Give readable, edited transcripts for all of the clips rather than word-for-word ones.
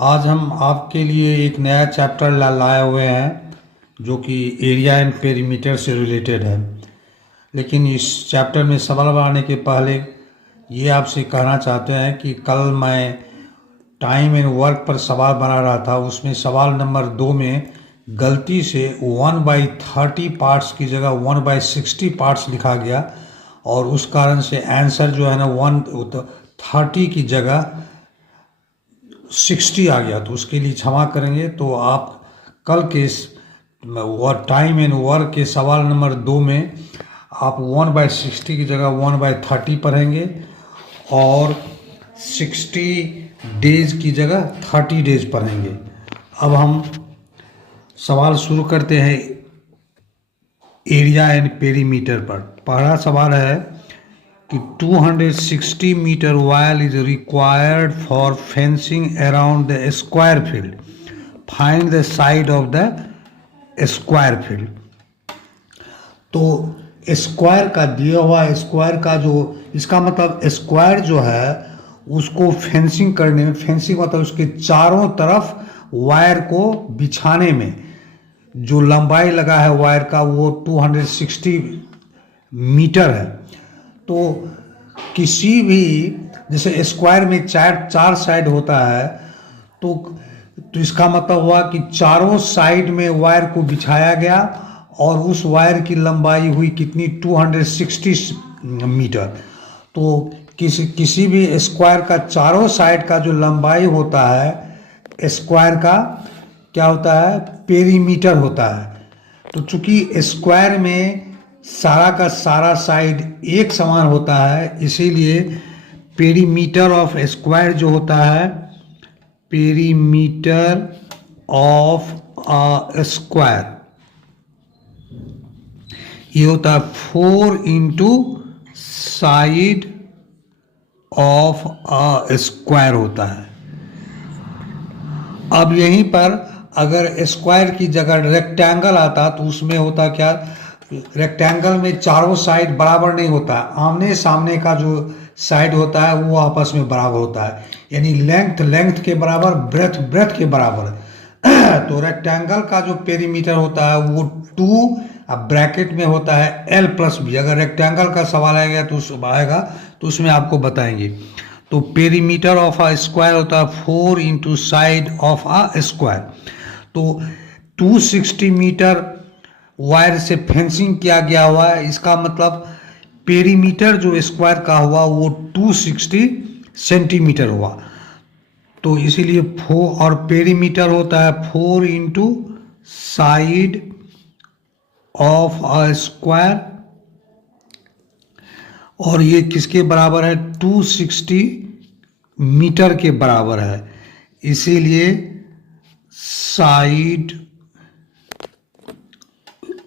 आज हम आपके लिए एक नया चैप्टर लाए हुए हैं जो कि एरिया एंड पेरीमीटर से रिलेटेड है। लेकिन इस चैप्टर में सवाल बनाने के पहले ये आपसे कहना चाहते हैं कि कल मैं टाइम एंड वर्क पर सवाल बना रहा था, उसमें सवाल नंबर 2 में गलती से 1/30 पार्ट्स की जगह 1/60 पार्ट्स लिखा गया और उस कारण से आंसर जो है ना 130 की जगह 60 आ गया। तो उसके लिए क्षमा करेंगे। तो आप कल के टाइम एंड वर्क के सवाल नंबर 2 में आप 1/60 की जगह 1/30 पढ़ेंगे और 60 डेज की जगह 30 डेज पढ़ेंगे। अब हम सवाल शुरू करते हैं एरिया एंड पेरीमीटर पर। पहला सवाल है कि 260 meter wire is required for fencing around the square field, find the side of the square field. तो स्क्वायर का दिया हुआ स्क्वायर का जो इसका मतलब स्क्वायर जो है उसको फेंसिंग करने में, फेंसिंग मतलब उसके चारों तरफ वायर को बिछाने में जो लंबाई लगा है वायर का वो 260 मीटर है। तो किसी भी जैसे स्क्वायर में चार साइड होता है तो इसका मतलब हुआ कि चारों साइड में वायर को बिछाया गया और उस वायर की लंबाई हुई कितनी 260 मीटर। तो किसी भी स्क्वायर का चारों साइड का जो लंबाई होता है स्क्वायर का क्या होता है, पेरीमीटर होता है। तो चूंकि स्क्वायर में सारा का सारा साइड एक समान होता है इसीलिए पेरीमीटर ऑफ स्क्वायर जो होता है, पेरीमीटर ऑफ अ स्क्वायर, ये होता है 4 into side of a square होता है। अब यहीं पर अगर स्क्वायर की जगह रेक्टेंगल आता तो उसमें होता क्या, रेक्टेंगल में चारों साइड बराबर नहीं होता, आमने सामने का जो साइड होता है वो आपस में बराबर होता है, यानी लेंथ के बराबर, ब्रेथ के बराबर। तो रेक्टेंगल का जो पेरीमीटर होता है वो 2 ब्रैकेट में होता है L+B। अगर रेक्टेंगल का सवाल आएगा तो उसमें आपको बताएंगे। तो पेरीमीटर ऑफ अ स्क्वायर होता है 4 into side of a square. तो 260 मीटर वायर से फेंसिंग किया गया हुआ है, इसका मतलब पेरीमीटर जो स्क्वायर का हुआ वो 260 सेंटीमीटर हुआ। तो इसीलिए 4 और पेरीमीटर होता है 4 into side of a square और ये किसके बराबर है, 260 मीटर के बराबर है। इसीलिए साइड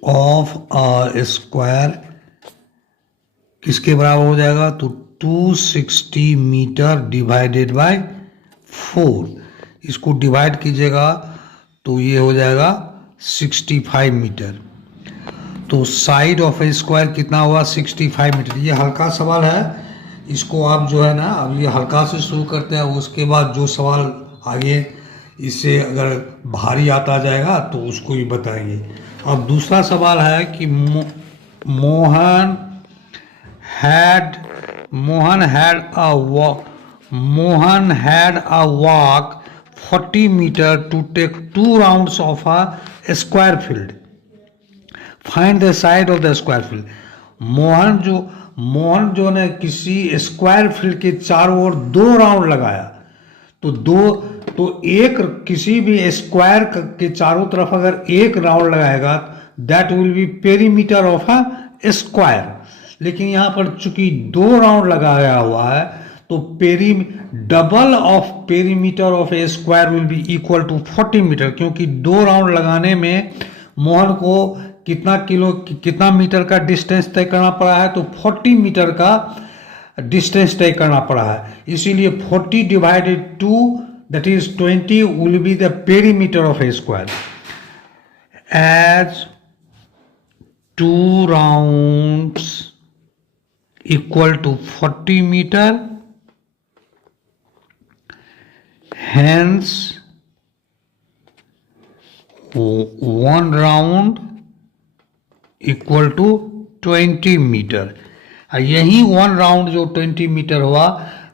ऑफ अ स्क्वायर किसके बराबर हो जाएगा, तो 260 मीटर डिवाइडेड बाय 4। इसको डिवाइड कीजिएगा तो ये हो जाएगा 65 मीटर। तो साइड ऑफ ए स्क्वायर कितना हुआ, 65 मीटर। ये हल्का सवाल है, इसको आप जो है ना अब ये हल्का से शुरू करते हैं, उसके बाद जो सवाल आगे इससे अगर भारी आता जाएगा तो उसको भी बताएंगे। अब दूसरा सवाल है कि Mohan had a walk 40 meter to take 2 rounds of a square field. Find the side of the square field. Mohan जो ने किसी स्क्वायर फील्ड के चारों ओर 2 राउंड लगाया। तो एक किसी भी स्क्वायर के चारों तरफ अगर एक राउंड लगाएगा that will B perimeter of a square. लेकिन यहां पर चूंकि 2 राउंड लगाया हुआ है तो double of perimeter of a square will be equal to 40 meter, क्योंकि 2 राउंड लगाने में मोहन को कितना मीटर का डिस्टेंस तय करना पड़ा है, तो 40 मीटर का डिस्टेंस तय करना पड़ा है। इसीलिए 40 divided 2 that is 20 will be the perimeter of a square. As 2 rounds equal to 40 meter, hence 1 round equal to 20 meter. यही 1 राउंड जो 20 मीटर हुआ,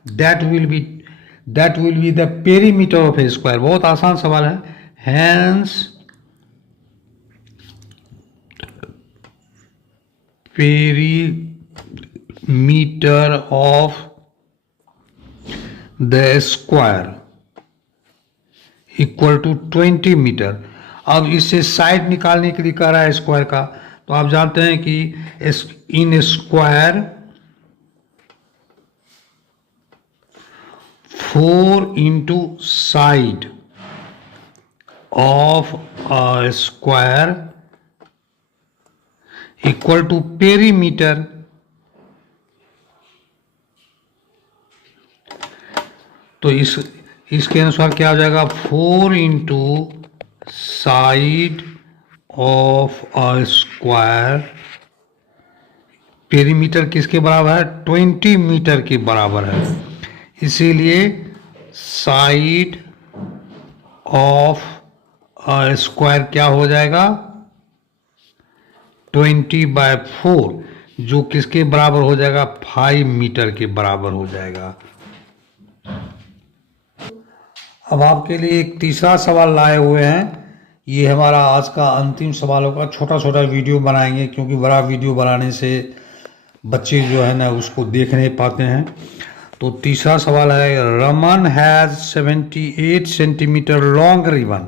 that will be the perimeter of a square. बहुत आसान सवाल है। Hence perimeter of the square equal to 20 meter. अब इससे side निकालने के लिए कह रहा है स्क्वायर का, तो आप जानते हैं कि in square 4 into side of a square equal to perimeter. तो इसके अनुसार क्या हो जाएगा, 4 into side of a square, perimeter किसके बराबर है, 20 मीटर के बराबर है। इसीलिए साइड ऑफ अ स्क्वायर क्या हो जाएगा, 20/4, जो किसके बराबर हो जाएगा, 5 मीटर के बराबर हो जाएगा। अब आपके लिए एक तीसरा सवाल लाए हुए हैं। ये हमारा आज का अंतिम सवालों का छोटा छोटा वीडियो बनाएंगे, क्योंकि बड़ा वीडियो बनाने से बच्चे जो है ना उसको देख नहीं पाते हैं। तो तीसरा सवाल है, Raman has 78 centimeter long ribbon.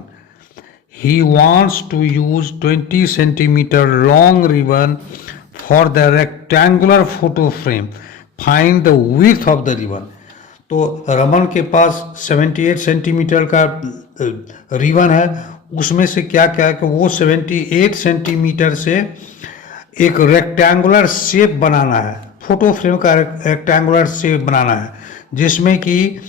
He wants to use 20 centimeter long ribbon for the rectangular photo frame. Find the width of the ribbon. तो रमन के पास 78 सेंटीमीटर का रिबन है। उसमें से क्या क्या है कि वो 78 सेंटीमीटर से एक रेक्टेंगुलर शेप बनाना है, फोटो फ्रेम का रेक्टेंगुलर शेप बनाना है, जिसमें कि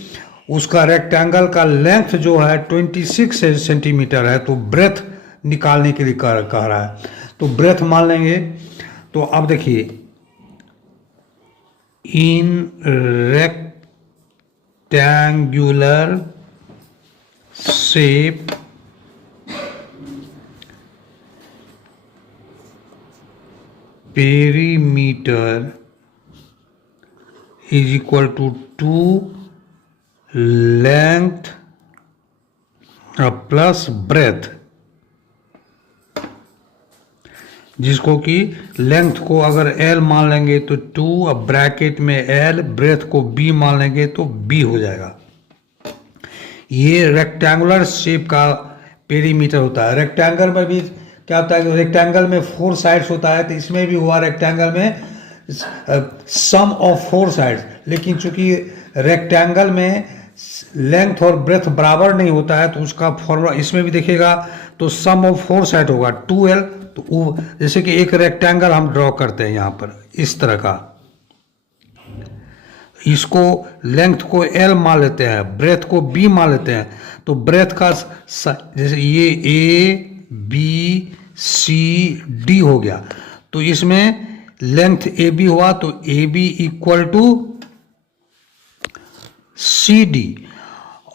उसका रेक्टेंगल का लेंथ जो है 26 सेंटीमीटर है। तो ब्रेथ निकालने के लिए कह रहा है। तो ब्रेथ मान लेंगे। तो अब देखिए, इन rectangular shape perimeter is equal to 2 length plus breadth, जिसको कि लेंथ को अगर L मान लेंगे तो 2, अब ब्रैकेट में L, ब्रेथ को B मान लेंगे तो B हो जाएगा। ये रेक्टेंगुलर शेप का पेरीमीटर होता है। रेक्टेंगल में भी क्या होता है कि रेक्टेंगल में 4 साइड्स होता है, तो इसमें भी हुआ रेक्टेंगल में सम ऑफ 4 साइड्स। लेकिन चूंकि रेक्टेंगल में लेंथ और ब्रेथ बराबर नहीं होता है, तो उसका फॉर्मूला इसमें भी देखिएगा तो सम ऑफ 4 साइड होगा 2L। तो जैसे कि एक रेक्टेंगल हम ड्रॉ करते हैं यहाँ पर इस तरह का, इसको लेंथ को L मान लेते हैं, ब्रेथ को B मान लेते हैं। तो ब्रेथ का जैसे ये ABCD हो गया, तो इसमें लेंथ AB हुआ तो AB इक्वल टू CD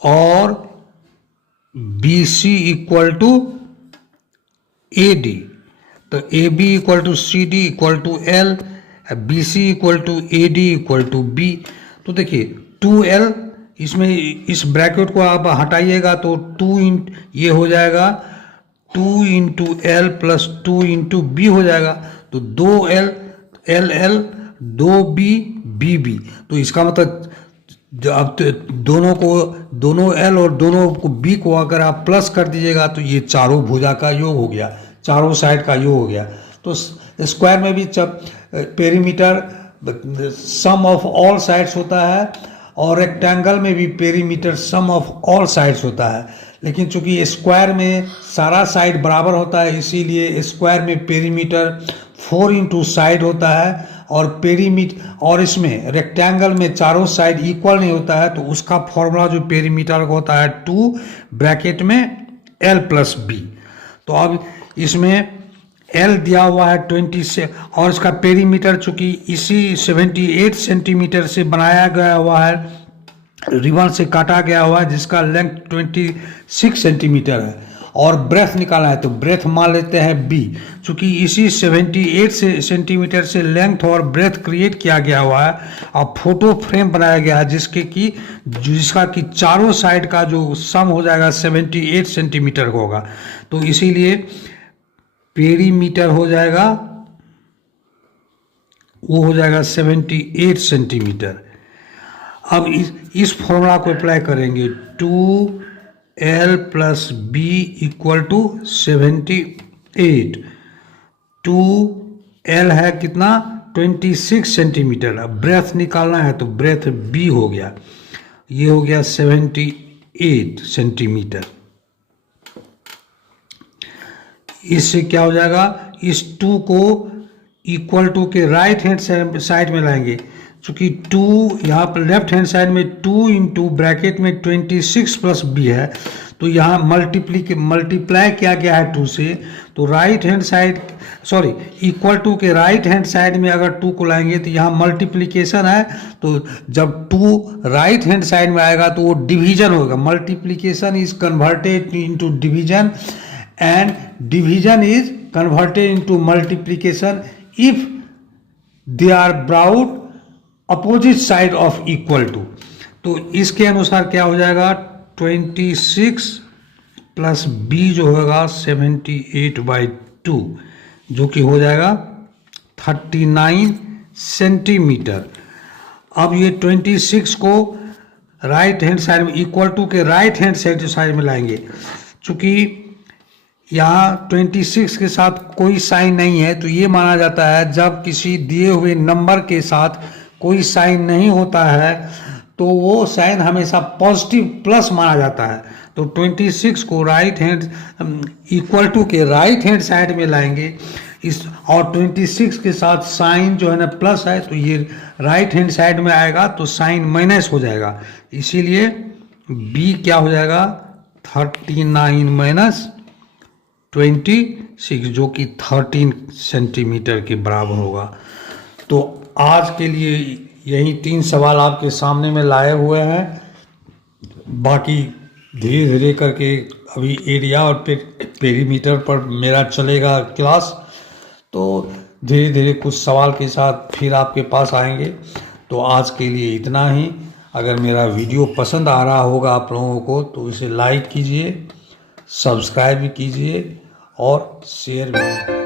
और BC इक्वल टू AD। तो AB equal to CD equal to L, BC equal to AD equal to B। तो देखिए 2L, इसमें इस ब्रैकेट को आप हटाइएगा तो 2 ये हो जाएगा 2 into L plus 2 into B हो जाएगा। तो 2L LL 2B BB। तो इसका मतलब अब दोनों L और दोनों को B को अगर आप प्लस कर दीजिएगा तो ये चारों भुजा का योग हो गया, चारों साइड का योग हो गया। तो स्क्वायर में भी perimeter sum of all sides होता है और रेक्टेंगल में भी perimeter sum of all sides होता है। लेकिन चूंकि स्क्वायर में सारा साइड बराबर होता है, इसीलिए स्क्वायर में पेरीमीटर 4 इंटू साइड होता है और पेरीमीटर, और इसमें रेक्टेंगल में चारों साइड इक्वल नहीं होता है। तो उसका फॉर्मूला जो पेरीमीटर का होता है 2 ब्रैकेट में L प्लस B। तो अब इसमें L दिया हुआ है 20 से, और इसका पेरीमीटर चूंकि इसी 78 सेंटीमीटर से बनाया गया हुआ है, रिबन से काटा गया हुआ है, जिसका लेंथ 26 सेंटीमीटर है। और ब्रेथ निकालना है तो ब्रेथ मान लेते हैं b। चूंकि इसी 78 सेंटीमीटर से लेंथ और ब्रेथ क्रिएट किया गया हुआ है और फोटो फ्रेम बनाया गया है जिसका कि चारों साइड का जो सम हो जाएगा 78 सेंटीमीटर होगा। तो इसीलिए पेरीमीटर हो जाएगा, वो हो जाएगा 78 सेंटीमीटर। अब इस फॉर्मूला को अप्लाई करेंगे, 2l plus B equal to 78। 2l है कितना, 26 सेंटीमीटर। अब ब्रेथ निकालना है तो ब्रेथ b हो गया, ये हो गया 78 सेंटीमीटर। इससे क्या हो जाएगा, इस 2 को इक्वल टू के राइट हैंड साइड में लाएंगे। चूंकि 2 यहाँ पर लेफ्ट हैंड साइड में 2 इंटू ब्रैकेट में 26 प्लस बी है, तो यहाँ मल्टीप्लाई किया गया है 2 से, तो right hand side equal to के राइट हैंड साइड में अगर 2 को लाएंगे तो यहाँ मल्टीप्लिकेशन है, तो जब 2 राइट हैंड साइड में आएगा तो वो डिवीजन होगा। Multiplication is converted into division and division is converted into multiplication if they are brought opposite side of equal to. तो इसके अनुसार क्या हो जाएगा, 26 प्लस बी जो होगा 78/2 जो कि हो जाएगा 39 सेंटीमीटर। अब ये 26 को राइट हैंड साइड में इक्वल टू के राइट हैंड साइड में लाएंगे। चूंकि यहाँ 26 के साथ कोई साइन नहीं है तो ये माना जाता है जब किसी दिए हुए नंबर के साथ कोई साइन नहीं होता है तो वो साइन हमेशा पॉजिटिव प्लस माना जाता है। तो 26 को राइट हैंड इक्वल टू के राइट हैंड साइड में लाएंगे इस, और 26 के साथ साइन जो है ना प्लस है तो ये राइट हैंड साइड में आएगा तो साइन माइनस हो जाएगा। इसीलिए b क्या हो जाएगा, 39 माइनस 26 जो कि 13 सेंटीमीटर के बराबर होगा। तो आज के लिए यही 3 सवाल आपके सामने में लाए हुए हैं। बाकी धीरे धीरे करके अभी एरिया और पेरीमीटर पर मेरा चलेगा क्लास, तो धीरे धीरे कुछ सवाल के साथ फिर आपके पास आएंगे। तो आज के लिए इतना ही। अगर मेरा वीडियो पसंद आ रहा होगा आप लोगों को तो इसे लाइक कीजिए, सब्सक्राइब भी कीजिए और शेयर भी।